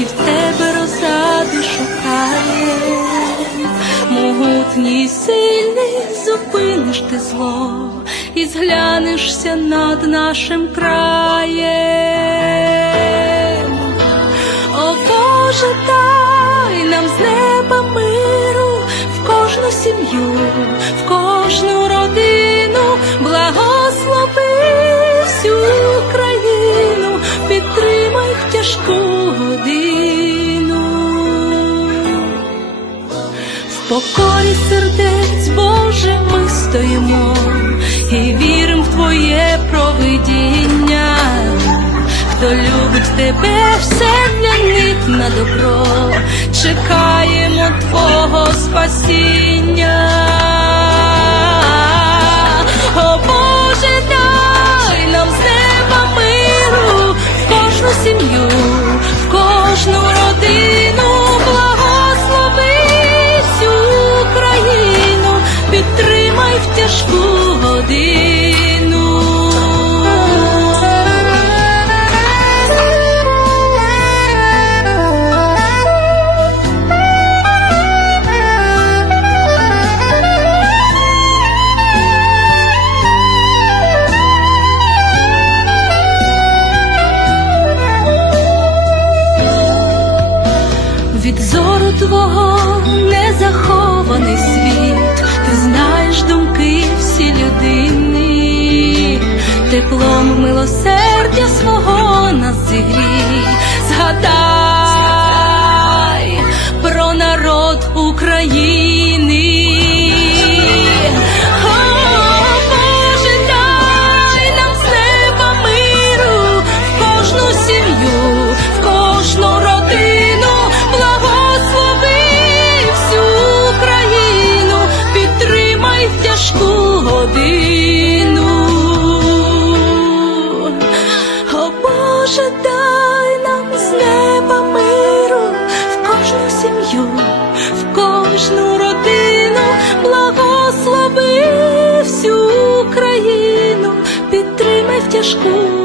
і в тебе розради шукає, могутній сильний зупиниш ти зло і зглянешся над нашим краєм, О Боже, дай нам з неба миру в кожну сім'ю, в кожну родину. Тяжку годину. В покорі сердець, Боже, ми стоїмо і віримо в Твоє провидіння. Хто любить тебе, все для них на добро, чекаємо Твого спасіння. Від зору твого не захований світ, ти знаєш думки всі людини, теплом милосердя свого нас зігрій, згадай про народ України. escuro.